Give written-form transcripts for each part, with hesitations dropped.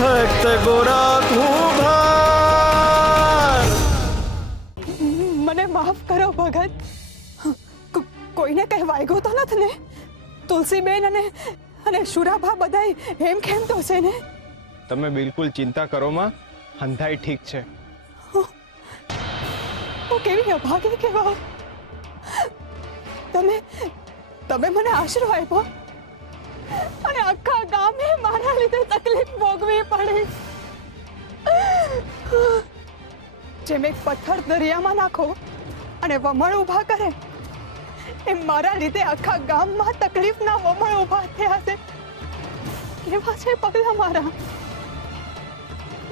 ભક્ત ગોરા કુંભાર. મને માફ કરો ભગત. કોઈને કઈ વાગ્યો તો નથી ને? તુલસીબેન અને શુરાભા બધાય એમ કેમ તો છે ને? તમે બિલકુલ ચિંતા કરો માં, હંધાઈ ઠીક છે. હું કેવી અભાગી કહેવાય. તમે મને આશરો આપ્યો અને આખા ગામે મારા લીધે તકલીફ ભોગવી પડી. જેમ એક પથ્થર દરિયામાં નાખો અને વમળ ઊભા કરે એમ મારા લીધે આખા ગામમાં તકલીફના વમળ ઊભા થયા છે. કેવા છે પગલા મારા?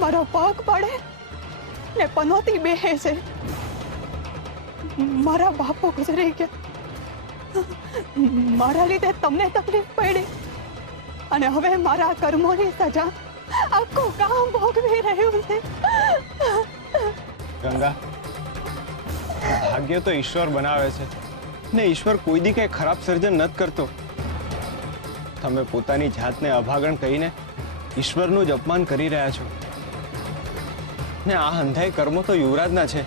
મારો પગ પડે ને પનોતી બેહે છે. મારા બાપો ગુજરી ગયા, મારા લીધે તમને તકલીફ પડી અને હવે મારા કર્મોની સજા આખું ગામ ભોગવી રહ્યું છે. ગંગા, ભાગ્ય તો ઈશ્વર બનાવે છે ને ઈશ્વર કોઈ દી કઈ ખરાબ સર્જન નથી કરતો. તમે પોતાની જાતને અભાગણ કહીને ઈશ્વરનું જ અપમાન કરી રહ્યા છો ને આ હંધાઈ કર્મો તો યુવરાજના છે,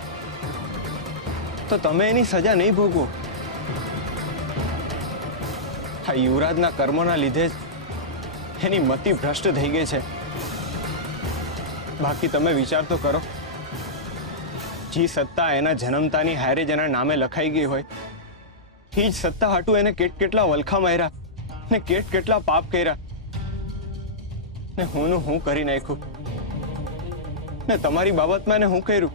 તો તમે એની સજા નહીં ભોગવો. આ યુવરાજના કર્મોના લીધે જ એની મતિ ભ્રષ્ટ થઈ ગઈ છે. બાકી તમે વિચાર તો કરો, જે સત્તા એના જન્મતાની હારે જેના નામે લખાઈ ગઈ હોય એ જ સત્તા હાટું એને કેટલા વલખા માર્યા ને કેટલા પાપ કર્યા ને હું કરી નાખ્યું ને તમારી બાબતમાં એને હું કર્યું.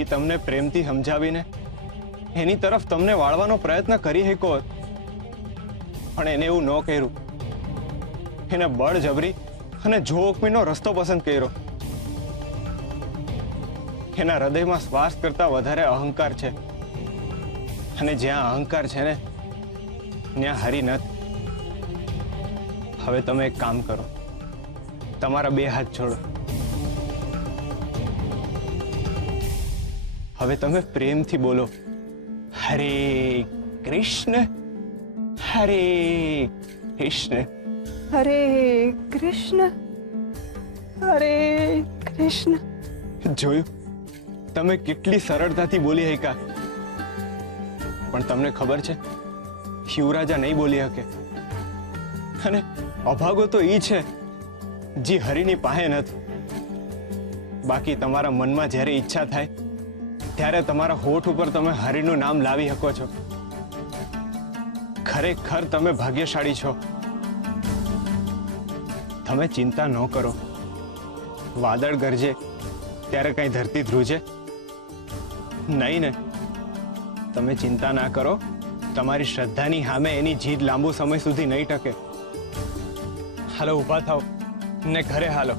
એ તમને પ્રેમથી સમજાવીને એની તરફ તમને વાળવાનો પ્રયત્ન કરી શકો પણ એને એવું ન કર્યું. એને બળજબરી અને જોખમીનો રસ્તો પસંદ કર્યો. એના હૃદયમાં શ્વાસ કરતા વધારે અહંકાર છે અને જ્યાં અહંકાર છે ને ત્યાં હરી નથી. હવે તમે એક કામ કરો, તમારા બે હાથ જોડો. હવે તમે પ્રેમથી બોલો, હરે કૃષ્ણ હરે કૃષ્ણ. હરે કૃષ્ણ હરે કૃષ્ણ. જોયું, તમે કેટલી સરળતાથી બોલી શક્યા. પણ તમને ખબર છે, શિવરાજા નહીં બોલી શકે અને અભાગો તો ઈ છે જે હરિની પાસે નથી. બાકી તમારા મનમાં જ્યારે ઈચ્છા થાય ત્યારે તમારા હોઠ ઉપર તમે હરિનું નામ લાવી શકો છો. ખરેખર તમે ભાગ્યશાળી છો. તમે ચિંતા ન કરો. વાદળ ગરજે ત્યારે કઈ ધરતી ધ્રુજે નહીં ને. તમે ચિંતા ના કરો. તમારી શ્રદ્ધાની સામે એની જીદ લાંબુ સમય સુધી નહીં ટકે. હાલો, ઊભા થાવ ને ઘરે હાલો.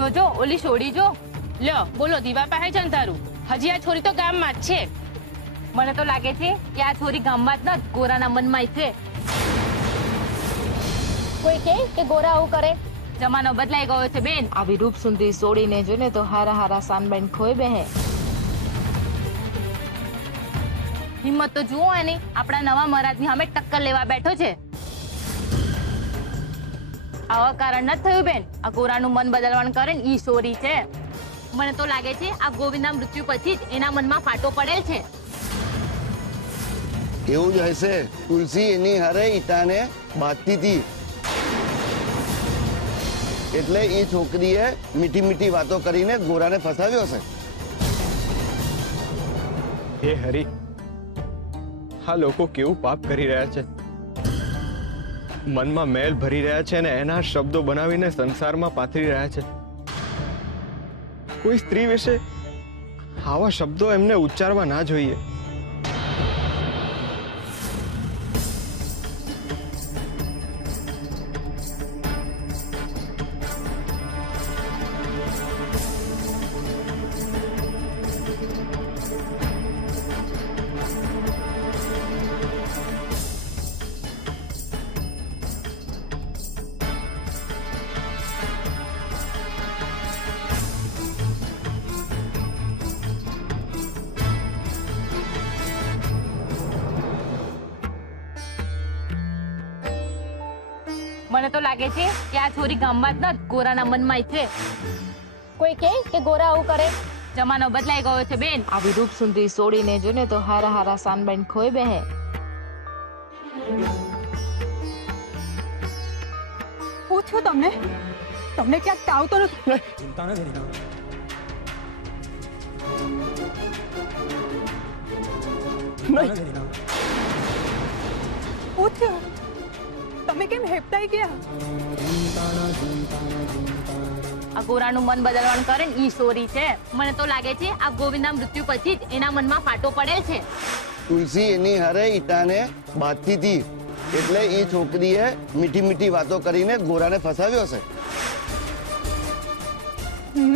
જોજો, ઓલી છોડી જો. લ્યો બોલો, દીવા પાસે છે ને તારું? હજી આ છોરી તો ગામમાં જ છે. મને તો લાગે છે કે આ છોરી ગામમાં જ ન ગોરાના મનમાં છે. કોઈ કહે કે ગોરા આવું કરે? જમાનો બદલાઈ ગયો છે બેન. આવી રૂપ સુંદરી છોડીને જોઈને તો હારા સાનબાઈન ખોઈ બેહે. હિંમત તો જુઓ એની. આપણા નવા મહારાજની સામે ટક્કર લેવા બેઠો છે. આવા કારણ નથી થયું બેન. આ ગોરાનું મન બદલવાનું કરે ને ઈ સોરી છે. મને તો લાગે છે આ ગોવિંદના મૃત્યુ પછી જ એના મનમાં ફાટો પડેલ છે. એવું જ હશે. તુલસી એની હારે ઈટાને બાંધતી હતી એટલે એ છોકરીએ મીઠી વાતો કરીને ગોરાને ફસાવ્યો છે. હે હરી, આ લોકો કેવું પાપ કરી રહ્યા છે. મનમાં મેલ ભરી રહ્યા છે અને એના શબ્દો બનાવીને સંસારમાં પાથરી રહ્યા છે. કોઈ સ્ત્રી વિશે આવા શબ્દો એમને ઉચ્ચારવા ના જોઈએ. મને તો લાગે છે કે આ છોરી ગામમાં જ નથી, ગોરાના મનમાં છે. કોઈ કહે કે ગોરા આવું કરે? જમાનો બદલાઈ ગયો છે બેન. આવી રૂપ સુંદરી છોડીને જોને તો હારા હારા સાનબાઈન ખોઈ બેહે. શું થયું તમને? તમને ક્યાંક તાવ તો નથી? શું થયું? તમે કેમ હેપતાઈ ગયા? આ ગોરાનું મન બદલવાનું કરે ને ઈ છોરી છે. મને તો લાગે છે આ ગોવિંદના મૃત્યુ પછી જ એના મનમાં ફાટો પડેલ છે. તુલસી એની હારે ઈટાને બાંધતી હતી એટલે એ છોકરીએ મીઠી મીઠી વાતો કરીને ગોરાને ફસાવ્યો છે.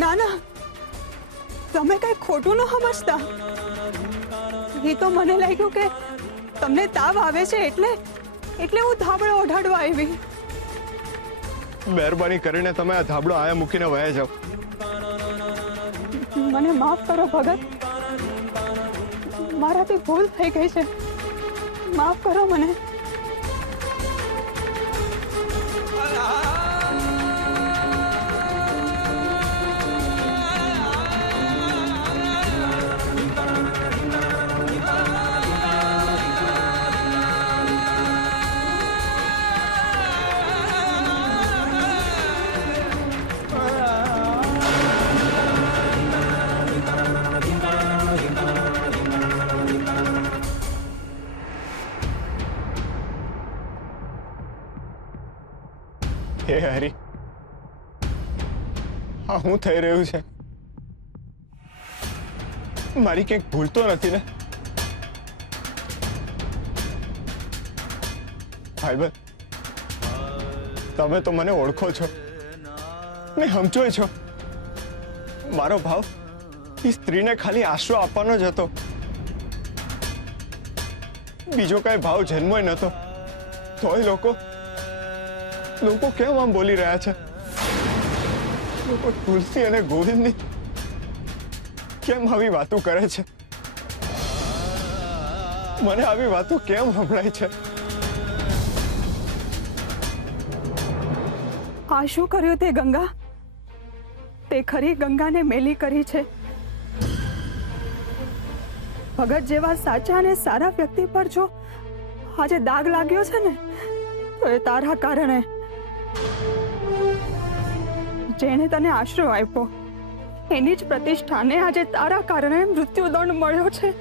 ના ના, તમે કઈ ખોટું ન સમજતા. એ તો મને લાગ્યું કે તમને તાવ આવે છે એટલે હું ધાબળો ઓઢાડવા આવી. મહેરબાની કરીને તમે આ ધાબળો આયા મૂકીને વયા જાઓ. મને માફ કરો ભગત, મારાથી ભૂલ થઈ ગઈ છે. માફ કરો મને. હે હરી, આ શું થઈ રહ્યું છે? મારી ક્યાંક ભૂલ તો નથી ને? ભાઈબંધ, તમે તો મને ઓળખો છો ને સમજો છો. મારો ભાવ એ સ્ત્રીને ખાલી આશરો આપવાનો જ હતો, બીજો કઈ ભાવ જન્મોય નતો. તોય લોકો કેમ આમ બોલી રહ્યા છે? લોકો તુલસી અને ગોવિંદની કેમ આવી વાતો કરે છે? મને આવી વાતો કેમ સંભળાય છે? આ શું કર્યું તે ગંગા? તે ખરી ગંગાને મેલી કરી છે. ભગત જેવા સાચા અને સારા વ્યક્તિ પર જો આજે દાગ લાગ્યો છે ને, તો એ તારા કારણે. જેને તને આશરો આપ્યો એની જ પ્રતિષ્ઠાને આજે તારા કારણે મૃત્યુદંડ મળ્યો છે.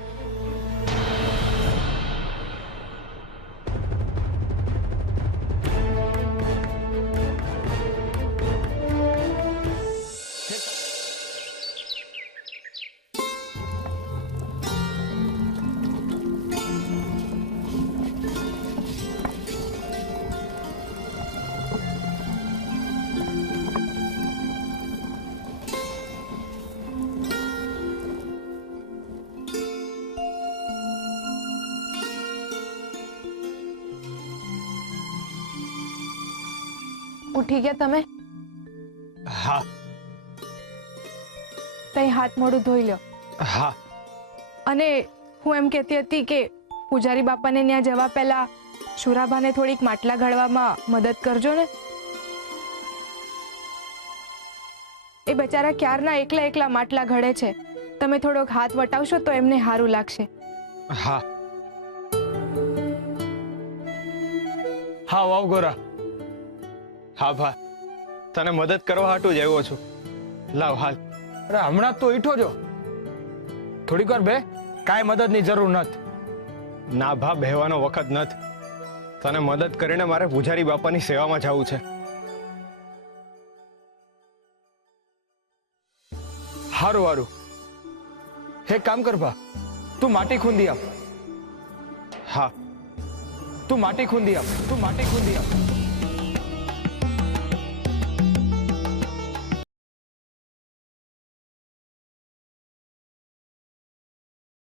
ઉઠી ગયા તમે? હા. તઈ હાથ મોઢું ધોઈ લો. હા. અને હું એમ કહેતી હતી કે પૂજારી બાપાને ત્યાં જવા પહેલા શુરાભાને થોડીક માટલા ઘડવામાં મદદ કરજો ને. એ બચારા ક્યારના એકલા એકલા માટલા ઘડે છે. તમે થોડોક હાથ વટાવશો તો એમને સારું લાગશે. હા. હા વાવ ગોરા. હા ભા, તને મદદ કરવા હાટું જ આવ્યો છું. લાવ હાલ. અરે હમણાં તો ઈઠો જો, થોડીક વાર બે, કાંઈ મદદની જરૂર નથી. ના ભા, બેહવાનો વખત નથી. તને મદદ કરીને મારે પૂજારી બાપાની સેવામાં જવું છે. હારું હારું, એક કામ કર ભા, તું માટી ખૂંદી આપ. હા. તું માટી ખૂંદી આપ.